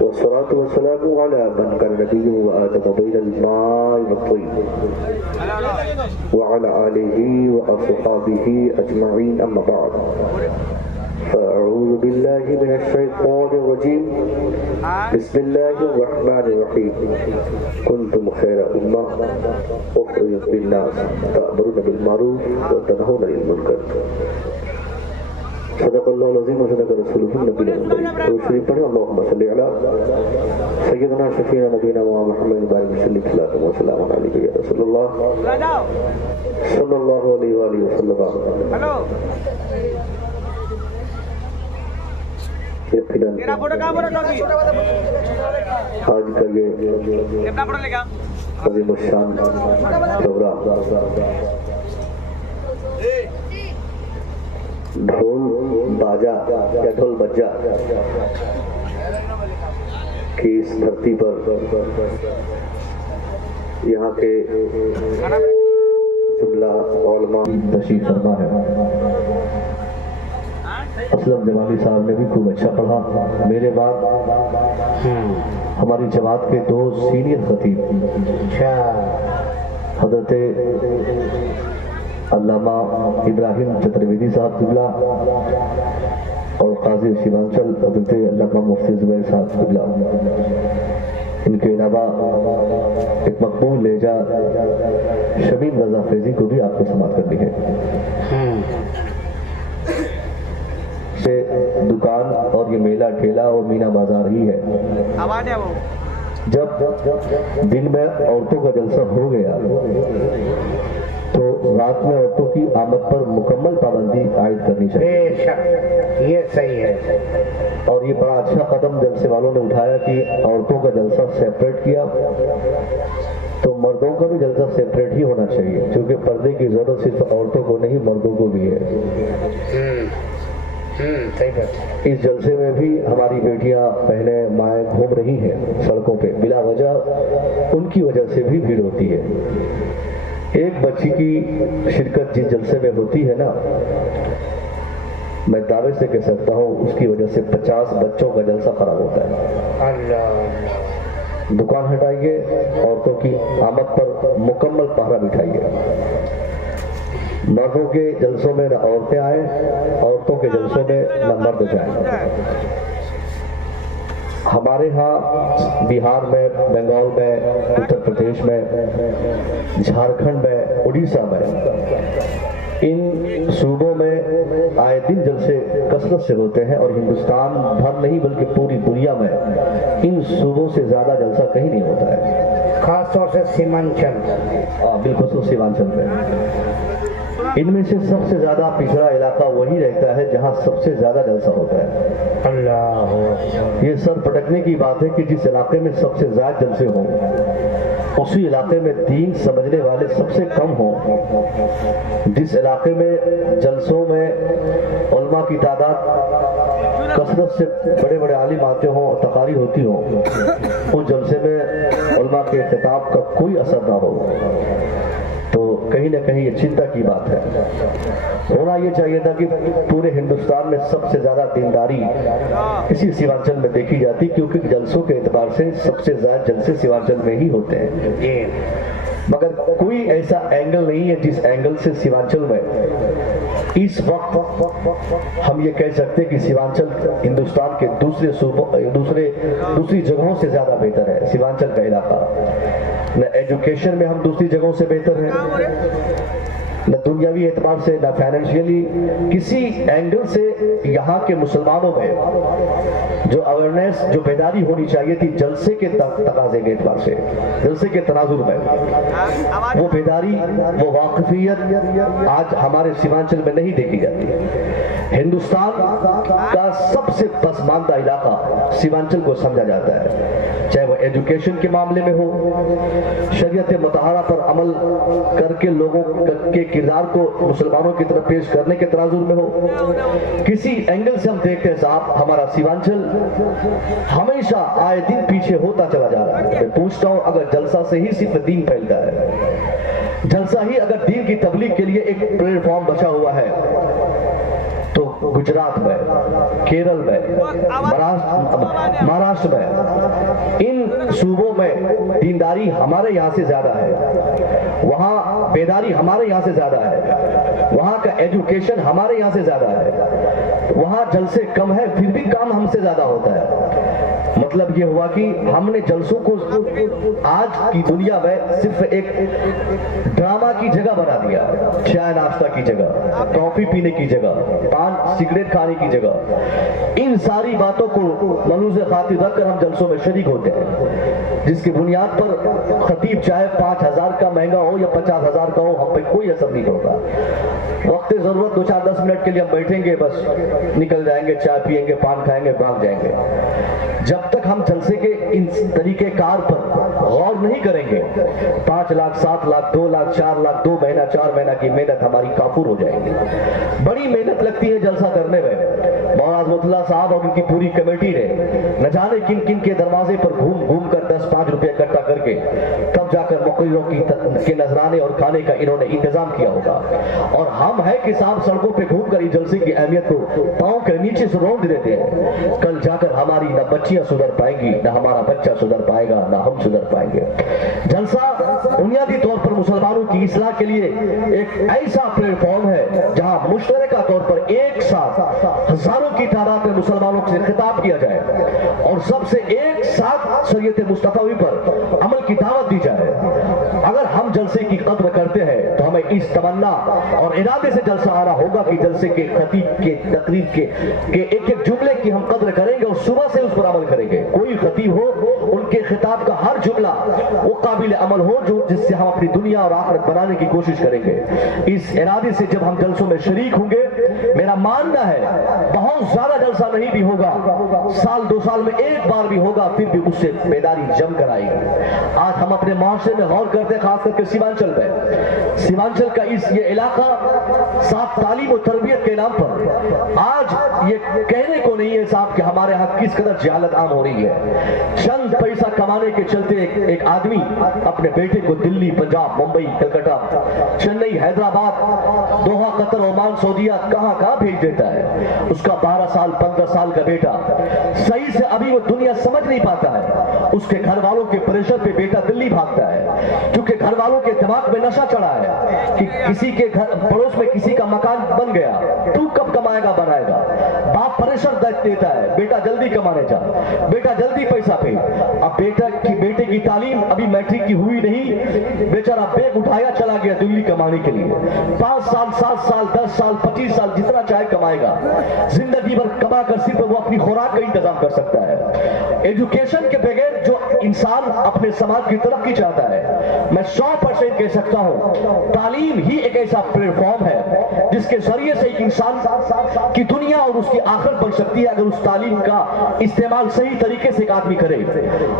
والصلاة والسلام على من كان نبيه وآدم بين الماء والطين وعلى آله وأصحابه أجمعين أما بعد فأعوذ بالله من الشيطان الرجيم بسم الله الرحمن الرحيم كنتم خير أمة أخرجت للناس تأمرون بالمعروف وتنهون عن المنكر صدق اللہ العظیم وصدق رسولہ النبی الکریم تو شریف پڑھیں اللہم صلی علی سیدنا شفیعنا نبینا محمد بارک وسلم صلاۃ و سلام علیہ یا رسول اللہ صلی اللہ علیہ وآلہ وسلم. آج کا یہ عظیم الشان پروگرام ڈھول باجا یا ڈھول بجا کی اس دھرتی پر یہاں کے جملہ علماء تشریف فرما ہے. اسلم جمالی صاحب نے بھی خوب اچھا پڑھا. میرے بعد ہماری جماعت کے دو سینئر خطیب حضرت علامہ ابراہیم چترویدی صاحب قبلہ اور قاضی سیمانچل حضرت علامہ مفتی زبیر صاحب قبلہ، ان کے علاوہ ایک مقبول لہجہ شمیم رضا فیضی کو بھی آپ کو سماعت کرنی ہے. دکان اور یہ میلہ ٹھیلا اور مینا بازار ہی ہے. جب دن میں عورتوں کا جلسہ ہو گیا تو رات میں عورتوں کی آمد پر مکمل پابندی عائد کرنی چاہیے. بے شک یہ صحیح ہے. اور یہ بڑا اچھا قدم جلسے والوں نے اٹھایا کہ عورتوں کا جلسہ سیپریٹ کیا. تو مردوں کا بھی جلسہ سیپریٹ ہی ہونا چاہیے کیونکہ پردے کی ضرورت صرف عورتوں کو نہیں مردوں کو بھی ہے. اس جلسے میں بھی ہماری بیٹیاں بہنیں مائیں گھوم رہی ہیں سڑکوں پہ بلا وجہ. ان کی وجہ سے بھی بھیڑ ہوتی ہے. ایک بچی کی شرکت جس جلسے میں ہوتی ہے نا، میں دعوے سے کہہ سکتا ہوں اس کی وجہ سے 50 بچوں کا جلسہ خراب ہوتا ہے. دکان ہٹائیے، عورتوں کی آمد پر مکمل پہرا بٹھائیے. مردوں کے جلسوں میں نہ عورتیں آئیں، عورتوں کے جلسوں میں نہ مرد جائیں. ہمارے ہاں بہار میں، بنگال میں، اتر پردیش میں، جھارکھنڈ میں، اڑیسہ میں، ان صوبوں میں آئے دن جلسے کثرت سے ہوتے ہیں اور ہندوستان بھر نہیں بلکہ پوری دنیا میں ان صوبوں سے زیادہ جلسہ کہیں نہیں ہوتا ہے. خاص طور سے سیمانچل، بالخصوص سیمانچل میں. ان میں سے سب سے زیادہ پچھڑا علاقہ وہی رہتا ہے جہاں سب سے زیادہ جلسہ ہوتا ہے. اللہ یہ سر پٹکنے کی بات ہے کہ جس علاقے میں سب سے زیادہ جلسے ہوں اسی علاقے میں دین سمجھنے والے سب سے کم ہوں. جس علاقے میں جلسوں میں علماء کی تعداد کثرت سے بڑے بڑے عالم آتے ہوں اور تقاریر ہوتی ہوں اس جلسے میں علماء کے خطاب کا کوئی اثر نہ ہو تو کہیں نہ کہیں یہ چنتا کی بات ہے. ہونا یہ چاہیے تھا کہ پورے ہندوستان میں سب سے زیادہ دینداری اسی سیمانچل میں دیکھی جاتی کیونکہ جلسوں کے اعتبار سے سب سے زیادہ جلسے سیمانچل میں ہی ہوتے ہیں. مگر کوئی ایسا اینگل نہیں ہے جس اینگل سے سیمانچل میں اس وقت ہم یہ کہہ سکتے کہ سیمانچل ہندوستان کے دوسری جگہوں سے زیادہ بہتر ہے. سیمانچل کا علاقہ نہ ایجوکیشن میں ہم دوسری جگہوں سے بہتر ہیں، نہ دنیاوی اعتبار سے، نہ فائنینشیلی، کسی اینگل سے یہاں کے مسلمانوں میں جو اویئرنیس، جو بیداری ہونی چاہیے تھی جلسے کے تقاضے کے اعتبار سے، جلسے کے تناظر میں، وہ بیداری، وہ واقفیت آج ہمارے سیمانچل میں نہیں دیکھی جاتی. ہندوستان کا سب سے پسماندہ علاقہ سیمانچل کو سمجھا جاتا ہے، چاہے وہ ایجوکیشن کے معاملے میں ہو، شریعت مطہرہ پر عمل کر کے لوگوں کے کردار کو مسلمانوں کی طرف پیش کرنے کے تناظر میں ہو. کسی اینگل سے ہم دیکھتے ہیں صاحب ہمارا سیمانچل ہمیشہ آئے دن پیچھے ہوتا چلا جا رہا ہے. میں پوچھتا ہوں اگر جلسہ سے ہی صرف دین پھیلتا ہے، جلسہ ہی اگر دین کی تبلیغ کے لیے ایک پلیٹ فارم بچا ہوا ہے تو गुजरात में, केरल में, महाराष्ट्र में, इन सूबों में दीनदारी हमारे यहाँ से ज्यादा है, वहाँ बेदारी हमारे यहाँ से ज्यादा है, वहाँ का एजुकेशन हमारे यहाँ से ज्यादा है, वहाँ जलसे कम है फिर भी काम हमसे ज्यादा होता है। मतलब ये हुआ कि हमने जलसों को आज की दुनिया में सिर्फ एक ड्रामा की जगह बना दिया, चाय नाश्ता की जगह, कॉफी पीने की जगह, पान सिगरेट खाने की जगह। इन सारी बातों को मलूज़ खातिर रखकर हम जलसों में शरीक होते हैं, जिसकी बुनियाद पर खतीब चाहे 5,000 का महंगा हो या 50,000 का हो, हम पे कोई असर नहीं होगा। वक्त जरूरत 2-4-10 मिनट के लिए हम बैठेंगे, बस निकल जाएंगे, चाय पिएंगे, पान खाएंगे, भाग जाएंगे। जब तक हम जलसे के इन तरीके कार पर गौर नहीं करेंगे, 5 लाख, 7 लाख, 2 लाख, 4 लाख, 2 महीना 4 महीना की मेहनत हमारी काफूर हो जाएगी। बड़ी मेहनत लगती है जलसा करने में। मौलाना अज़मतुल्लाह साहब और उनकी पूरी कमेटी ने न जाने किन किन के दरवाजे पर घूम घूम कर 10-5 रुपए इकट्ठा करके तब जाकर मुक़र्रिरों के नजराने और खाने का इन्होंने इंतजाम किया होगा। और हम है कि साहब सड़कों पे घूम कर इस जलसे की अहमियत को पांव के नीचे से रोक देते हैं। कल जाकर हमारी न बच्चियां सुधर पाएंगी, न हमारा बच्चा सुधर पाएगा, न हम सुधर पाएंगे। जलसा बुनियादी तौर पर मुसलमानों की इस्लाह के लिए एक ऐसा प्लेटफॉर्म है जहां मुश्तरका तौर पर एक साथ हजारों की तादाद में मुसलमानों से खिताब किया जाए और सबसे एक साथ शरीयत मुस्तफवी पर अमल की दावत दी जाए। अगर हम जलसे की कद्र करते हैं तो हमें इस तमन्ना और इरादे से जलसा आना होगा कि जलसे के खतीब के तकरीर के एक एक जुमले की हम कद्र करेंगे और सुबह से उस पर अमल करेंगे। कोई खतीब हो, उनके खिताब का हर जुमला वो काबिल अमल हो जो जिससे हम अपनी दुनिया और आखिरत बनाने की कोशिश करेंगे। इस इरादे से जब हम जलसों में शरीक होंगे, मेरा मानना है बहुत ज्यादा जलसा नहीं भी होगा, 1-2 साल में एक बार भी होगा, फिर भी उससे बेदारी जम कर आएगी। आज हम अपने माशरे में गौर करते हैं, खास करके सीमांचल में, सीमांचल का ये इलाका साफ तालीम और तरबियत के नाम पर आज ये कहने को नहीं है साहब कि हमारे यहाँ किस कदर जहालत आम हो रही है। चंद पैसा कमाने के चलते एक आदमी अपने बेटे को दिल्ली, पंजाब, मुंबई, कलकत्ता, चेन्नई, हैदराबाद, दोहा, कतर, ओमान, सऊदीया कहां भेज देता है। उसका 12 साल 15 साल का बेटा सही से अभी वो दुनिया समझ नहीं पाता है। उसके घर वालों के प्रेशर पे बेटा दिल्ली भागता है, क्योंकि घर वालों के दिमाग में नशा चढ़ा है कि किसी के घर पड़ोस में किसी का मकान बन गया, तू कब कमाएगा बनाएगा। बाप प्रेशर देता है, बेटा जल्दी कमाने जा, बेटा जल्दी पैसा पे। अब बेटे की तालीम अभी मैट्रिक की हुई नहीं, बेचारा बैग उठाया चला गया दिल्ली कमाने के लिए। 5 साल 7 साल 10 साल 25 साल जितना चाहे कमाएगा, जिंदगी भर कमा कर सिर्फ वो अपनी खुराक का इंतजाम कर सकता है। एजुकेशन के बगैर जो इंसान अपने समाज की तरक्की चाहता है, मैं 100% कह सकता हूं, तालीम ही एक ऐसा प्लेटफॉर्म है जिसके जरिए से एक इंसान की दुनिया और उसकी आखिरत बन सकती है, अगर उस तालीम का इस्तेमाल सही तरीके से एक आदमी करे।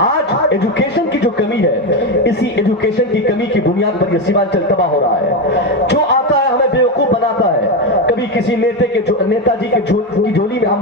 आज एजुकेशन की जो कमी है, इसी एजुकेशन की कमी की बुनियाद पर यह सीमांचल तबाह हो रहा है। जो आता है हमें बेवकूफ बनाता है, कभी किसी नेताजी के झोली में हम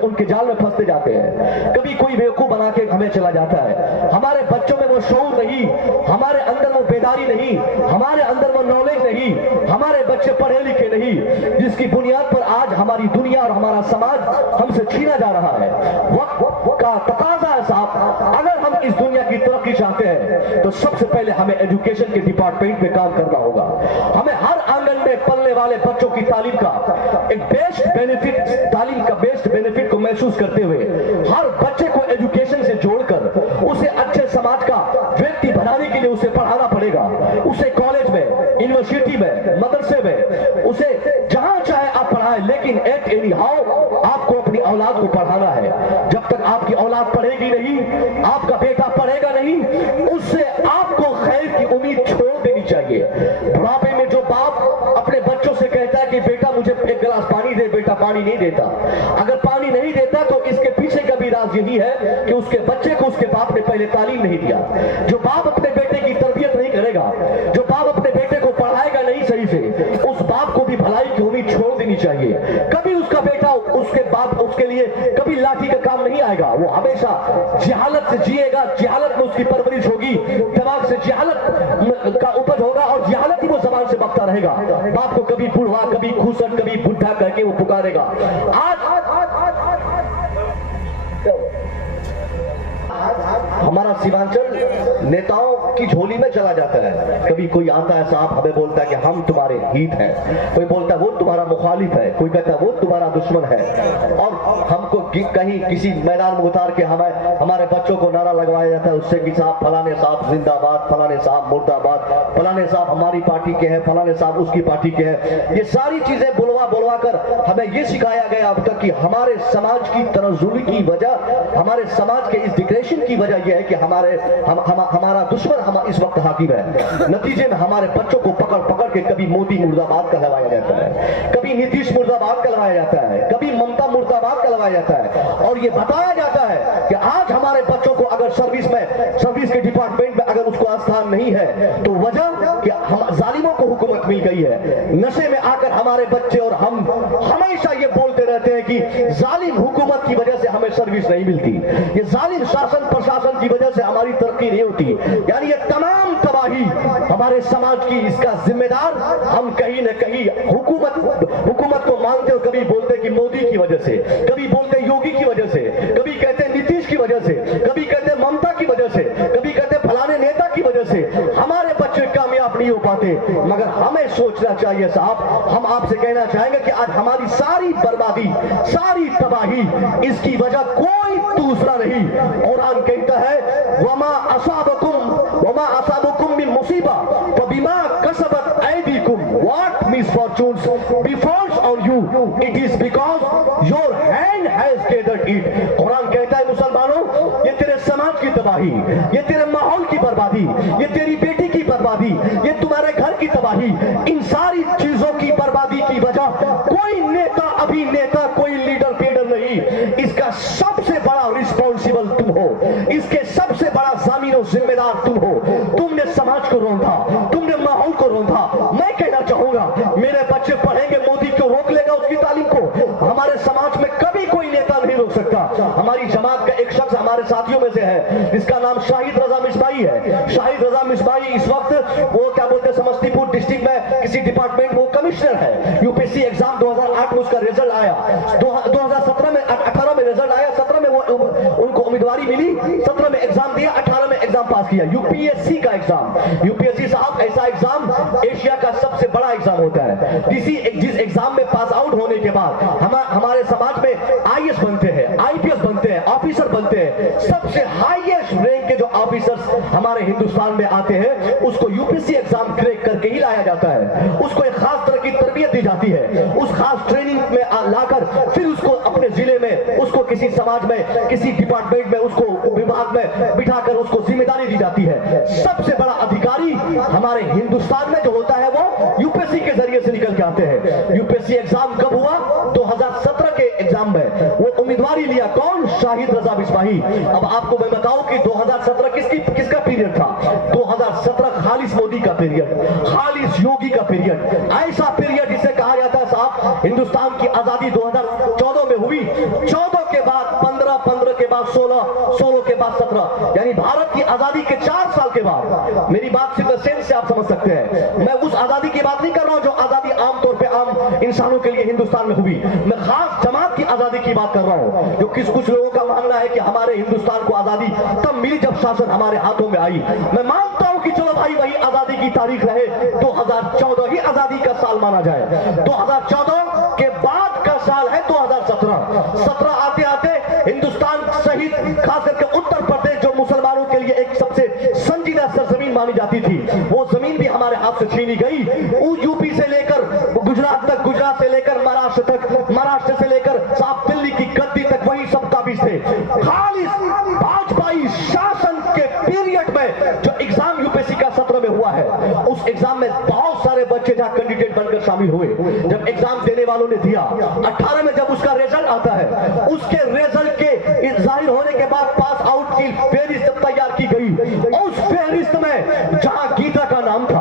उनके जाल में फंसते जाते हैं, कभी कोई बेवकूफ बना के हमें चला जाता है। हमारे बच्चों में वो शऊर नहीं, हमारे अंदर वो बेदारी नहीं, हमारे अंदर वो नॉलेज नहीं, हमारे बच्चे पढ़े लिखे नहीं, जिसकी बुनियाद पर आज हमारी दुनिया और हमारा समाज हमसे छीना जा रहा है। वक्त का तकाजा है साहब, अगर हम इस दुनिया की तरक्की चाहते हैं तो सबसे पहले हमें एजुकेशन के डिपार्टमेंट में काम करना होगा। हमें हर आंगन में पलने वाले बच्चों की तालीम का एक बेस्ट बेनिफिट, तालीम का बेस्ट बेनिफिट को महसूस करते हुए हर बच्चे को एजुकेशन से जोड़कर उसे अच्छे समाज का व्यक्ति बनाने के लिए उसे पढ़ाना पड़ेगा। उसे कॉलेज में, यूनिवर्सिटी में, मदरसे में, उसे जहां चाहे आप पढ़ाएं, लेकिन एट एनी हाउ आपको अपनी औलाद को पढ़ाना है। जब तक आपकी औलाद पढ़ेगी नहीं, आपका बेटा पढ़ेगा नहीं, उससे आपको खैर की उम्मीद छोड़ देनी चाहिए। बुढ़ापे में जो बाप अपने बच्चों से कहता है कि बेटा मुझे एक गिलास पानी दे, बेटा पानी नहीं देता, अगर पानी नहीं देता तो इसके पीछे का भी राज यही है कि उसके बच्चे को उसके बाप ने पहले तालीम नहीं दिया। जो बाप अपने बेटे की तरबियत नहीं करेगा, जो बाप अपने बेटे को पढ़ाएगा नहीं सही से, उस बाप को भी भलाई की उम्मीद छोड़ देनी चाहिए। कभी उसका बेटा उसके बाप उसके लिए कभी लाठी का काम नहीं आएगा। वो हमेशा जहालत से जिएगा, जहालत में उसकी परवरिश होगी, दिमाग से जहालत का उपज होगा और जहालत ही वो जबान से बकता रहेगा। बाप को कभी बुढ़वा, कभी खूसट, कभी बुढ़ा करके वो पुकारेगा। आज हमारा सीमांचल नेताओं की झोली में चला जाता है। कभी कोई आता है साहब हमें बोलता है कि हम तुम्हारे हित हैं, कोई बोलता है वो तुम्हारा मुखालिफ है, कोई कहता है वो तुम्हारा दुश्मन है, और हमको कहीं किसी मैदान में उतार के हमारे बच्चों को नारा लगवाया जाता है उससे कि साहब फलाने साहब जिंदाबाद, फलाने साहब मुर्दाबाद, फलाने साहब हमारी पार्टी के हैं, फलाने साहब उसकी पार्टी के हैं। ये सारी चीजें बुलवा कर हमें ये सिखाया गया अब तक कि हमारे समाज की तनज़ुली की वजह, हमारे समाज के इस डिग्रेडेशन की वजह यह है कि हमारा दुश्मन इस वक्त हाकिम है। नतीजे में हमारे बच्चों को पकड़ के कभी मोदी मुर्दाबाद कहलवाया जाता है, कभी नीतीश मुर्दाबाद कहलवाया जाता है, कभी ममता मुर्दाबाद कहलवाया जाता है, और ये बताया जाता है कि आज हमारे बच्चों को अगर सर्विस के डिपार्टमेंट में अगर उसको स्थान नहीं है तो वजह कि हम जालिमों को हुकूमत मिल गई है। नशे में आकर हमारे बच्चे और हम हमेशा ये बोलते रहते हैं कि जालिम हुकूमत की वजह से हमें सर्विस नहीं मिलती, ये जालिम शासन प्रशासन की वजह से हमारी तरक्की नहीं होती। यानी ये तमाम तबाही हमारे समाज की, इसका जिम्मेदार हम कहीं न कहीं हुकूमत को मानते हो। कभी बोलते कि मोदी की वजह से, कभी बोलते योगी की वजह से, कभी कहते नीतीश की वजह से, कभी कहते ममता की वजह से, कभी कहते फलाने नेता की वजह से हमारे बच्चे कामयाब नहीं हो पाते। मगर हमें सोचना चाहिए साहब, हम आपसे कहना चाहेंगे कि आज हमारी सारी बर्बादी, सारी तबाही, इसकी वजह कोई दूसरा नहीं। कुरान कहता है वमा असाबकुम मिन मुसीबा फबिमा कसबत ऐदीकुम, what misfortunes befalls on you it is because your hand has gathered it. Quran कहता है मुसलमानों, ये तेरे समाज की तबाही, ये तेरे माहौल की बर्बादी, ये तेरी बेटी की बर्बादी, ये तुम्हारे घर की तबाही, इन सारी चीजों की बर्बादी की वजह कोई नेता, अभिनेता, कोई लीडर पेडर नहीं, इसका सबसे बड़ा रिस्पॉन्सिबल तुम हो, इसके सबसे बड़ा ज़ामिन और जिम्मेदार तुम हो। तुमने समाज को रौंदा, तुमने माहौल को रौंदा। मैं कहना चाहूंगा मेरे बच्चे पढ़ेंगे, मोदी को रोक लेगा उसकी तालीम को? हमारे समाज में कभी कोई नेता नहीं रोक सकता। हमारी जमात का एक शख्स हमारे साथियों में से है जिसका नाम शाहिद रजा मिसबाही है। शाहिद रजा मिसबाही इस वक्त वो क्या बोलते हैं समस्तीपुर डिस्ट्रिक्ट में किसी डिपार्टमेंट वो कमिश्नर है। यूपीएससी एग्जाम 2008 में उसका रिजल्ट आया, 2017 में 18 में रिजल्ट आया, 17 में वो उनको उम्मीदवारी मिली, 17 में एग्जाम दिया, 18 में एग्जाम पास किया। यूपीएससी का एग्जाम, यूपीएससी साहब ऐसा एग्जाम एशिया का सबसे बड़ा एग्जाम होता है। जिस एग्जाम में पास आउट होने के बाद हमारे समाज में आईएएस बनते हैं, आईपीएस बनते हैं, ऑफिसर बनते हैं। सबसे हाईएस्ट रैंक के जो ऑफिसर्स हमारे हिंदुस्तान में आते हैं उसको यूपीएससी एग्जाम क्रैक करके ही लाया जाता है। उसको एक खास तरह की तरबियत दी जाती है, उस खास ट्रेनिंग में लाकर फिर उसको अपने जिले में, उसको किसी समाज में, किसी डिपार्टमेंट में, उसको विभाग में बिठाकर उसको जिम्मेदारी दी जाती है। सबसे बड़ा अधिकारी हमारे हिंदुस्तान में जो होता है वो यूपीएससी के जरिए से निकल के आते हैं। यूपीएससी एग्जाम कब हुआ? 2017 के एग्जाम में वो उम्मीदवारी लिया। कौन? शाहिद रजा मिसबाही। अब आपको मैं बताऊं कि 2017 किसका पीरियड था? 2017 खालिस मोदी का पीरियड, खालिस योगी का पीरियड। ऐसा पीरियड जिसे कहा जाता है साहब, हिंदुस्तान की आजादी 2014 में हुई, 14 के बाद 15, 15 के बाद 16, 16 के बाद 17, यानी भारत की आजादी के 4 साल के बाद। मेरी बात सिर्फ सेंस से आप समझ सकते हैं, मैं उस आजादी की बात नहीं कर रहा हूं जो आजादी आमतौर पे आम इंसानों के लिए हिंदुस्तान में हुई। मैं खास जमात की आजादी की बात कर रहा हूं, जो कुछ लोगों का मानना है कि हमारे हिंदुस्तान को आजादी तब मिली जब शासन हमारे हाथों में आई। मैं मानता हूं कि चलो भाई वही आजादी की तारीख रहे, 2014 ही आजादी का साल माना जाए। 2014 के बाद का साल है 2017। 17 आते आते हिंदुस्तान सहित खास करके उत्तर प्रदेश जो मुसलमानों के लिए एक सबसे संजीदा सरजमीन मानी जाती थी, वो जमीन भी हमारे हाथ से छीनी गई। यूपी से लेकर गुजरात तक, गुजरात से लेकर महाराष्ट्र तक, महाराष्ट्र से लेकर साफ दिल्ली की गद्दी तक वही सब काबिज थे। खालिस भाजपाई शासन के पीरियड में जो एग्जाम यूपीएससी का 17 में हुआ है, उस एग्जाम में बहुत सारे बच्चे जहां कैंडिडेट बनकर शामिल हुए। जब एग्जाम देने वालों ने दिया, 18 में जब उसका रिजल्ट आता है, उसके रिजल्ट के जाहिर होने के बाद पास आउट की फेहरिस्त तैयार की गई। उस फेहरिस्त में जहां गीता का नाम था,